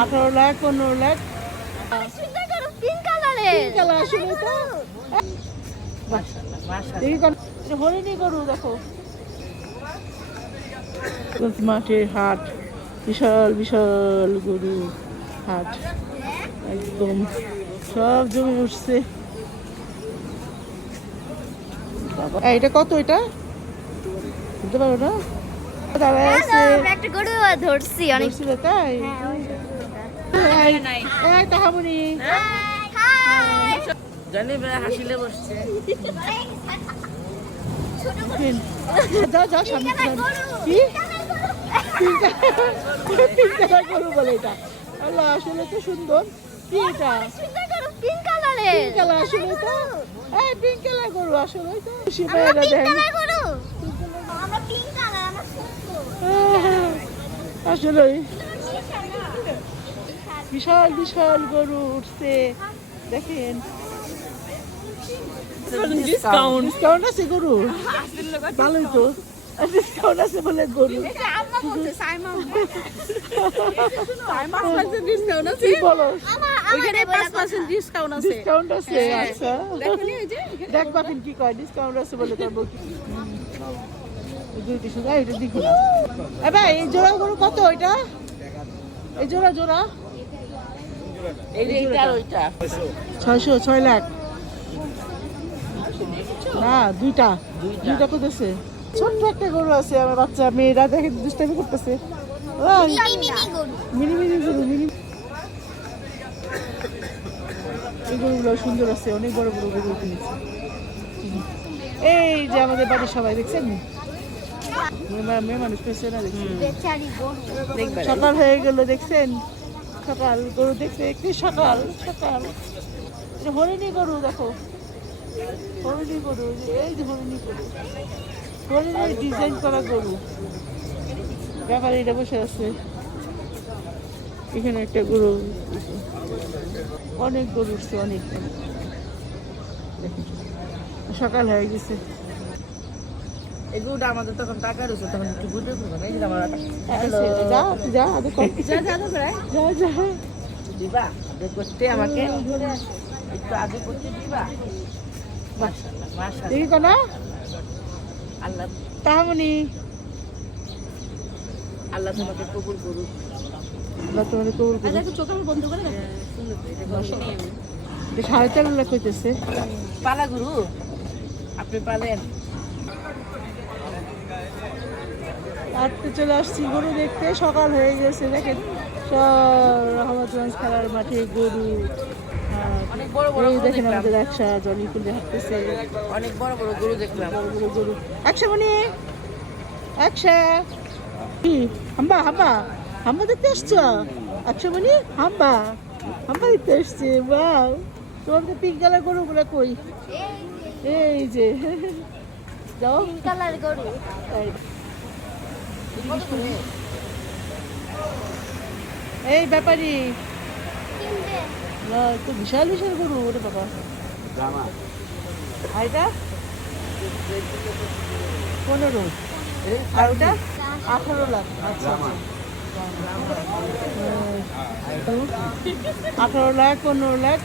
আঠারো লাখ পনেরো লাখ। হরিণী গরু দেখো। মাঠের হাট বিশাল বিশাল গরু হাট। একদম সব জমি উঠছে। এটা কত এটা? বুঝতে পারো না? দাঁড়ায় আছে। একটা গরু ধরছি অনেক তাই? এই, এই তাহামনি হাই জানি হাসিলে বসছে। যাও যাও সামনে। কি? পিঙ্ক কালার গরু বলে এটা। আল্লাহ আসলে তো সুন্দর। কি এটা পিঙ্ক কালার আসলে তো এই পিঙ্ক কালার গরু আসলে তো শিবাইরা দেন কালার গরু আমরা পিঙ্ক কালার আমরা সুন্দর আসলে বিশাল বিশাল গরু উঠছে। দেখেন। ডিসকাউন্ট ডিসকাউন্ট আছে গরু ভালোই তো। ডিসকাউন্ট আছে বলে গরু আম্মা বলছে সাইমা ডিসকাউন্ট আছে। কি বলো? আমার ওইখানে 5% ডিসকাউন্ট আছে। ডিসকাউন্ট আছে আচ্ছা। কি কয় ডিসকাউন্ট আছে বলে তার বউ কি- এই দুইটি শুধু এটা দেখো ভাই এই জোড়া গরু কত এটা? এই জোড়া জোড়া এই যে এইটা আর ওইটা ছয়শো ছয় লাখ। না দুইটা। দুইটা? করতেছে ছোট্ট একটা গরু আছে আমার বাচ্চা মেয়েরা দেখে দুষ্টামি করতেছে। মিনি মিনি গরু। মিনি এই গরুগুলো সুন্দর আছে অনেক বড় বড় গরু কিনেছে। এই যে আমাদের বাড়ির সবাই দেখছেন? মেয়ে- মানুষ পেয়েছে না দেখছেন সকাল হয়ে গেল দেখছেন? সকাল, গরু দেখতে একটু সকাল সকাল। হরিণী গরু, দেখো। হরিণী গরু, এই যে- হরিণী গরু। হরিণী ডিজাইন করা গরু। ব্যাপারে এটা বসে আছে। এখানে একটা গরু অনেক গরু অনেক। সকাল হয়ে গেছে। আমাদের তখন টাকা রয়েছে তখন একটু বুঝে করব না এই আমার যা যা আদে যা যা যা যা। দিবা আগে করতে আমাকে। একটু আগে করতে দিবা। মাশাআল্লাহ মাশাআল্লাহ। দেখি কোনা। আল্লাহ তাহমনি। আল্লাহ তোমাকে কবুল করুক। আল্লাহ তোমার কবুল করুক। দেখো চোখ আমার বন্ধ করে দেখো। সাড়ে চার লাখ হইতেছে পালা গুরু আপনি পালেন। রাত্রে চলে আসছি। গরু দেখতে সকাল হয়ে গেছে দেখেন। সব রহমতগঞ্জ খেলার মাঠে গরু অনেক বড় বড় গরু দেখেন আমাদের একশা জনি কুলে হাঁটতেছে। অনেক বড় বড় গরু দেখলাম। বড় বড় গরু। একশা মনি? একশা? কি? হাম্বা হাম্বা? হাম্বা দেখতে আসছো? একশা মনি? হাম্বা। হাম্বা দেখতে আসছে বাউ তোমার তো পিঙ্ক কালার গরুগুলো কই? এই যে। যাও পিঙ্ক কালার গরু। এই। ব্যাপারি। তো বিশাল বিশাল গরু ওরে বাবা। আর এটা পনেরো। আর ওটা আঠারো। লাখ। আচ্ছা। আঠারো লাখ পনেরো লাখ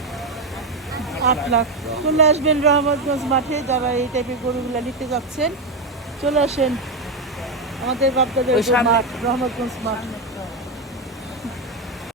আট লাখ। চলে আসবেন রহমতগঞ্জ মাঠে যারা এই টাইপের গরুগুলো নিতে যাচ্ছেন। চলে আসেন। আমাদের বাপদাদের ওই সামনে- মাঠ রহমতগঞ্জ মাঠ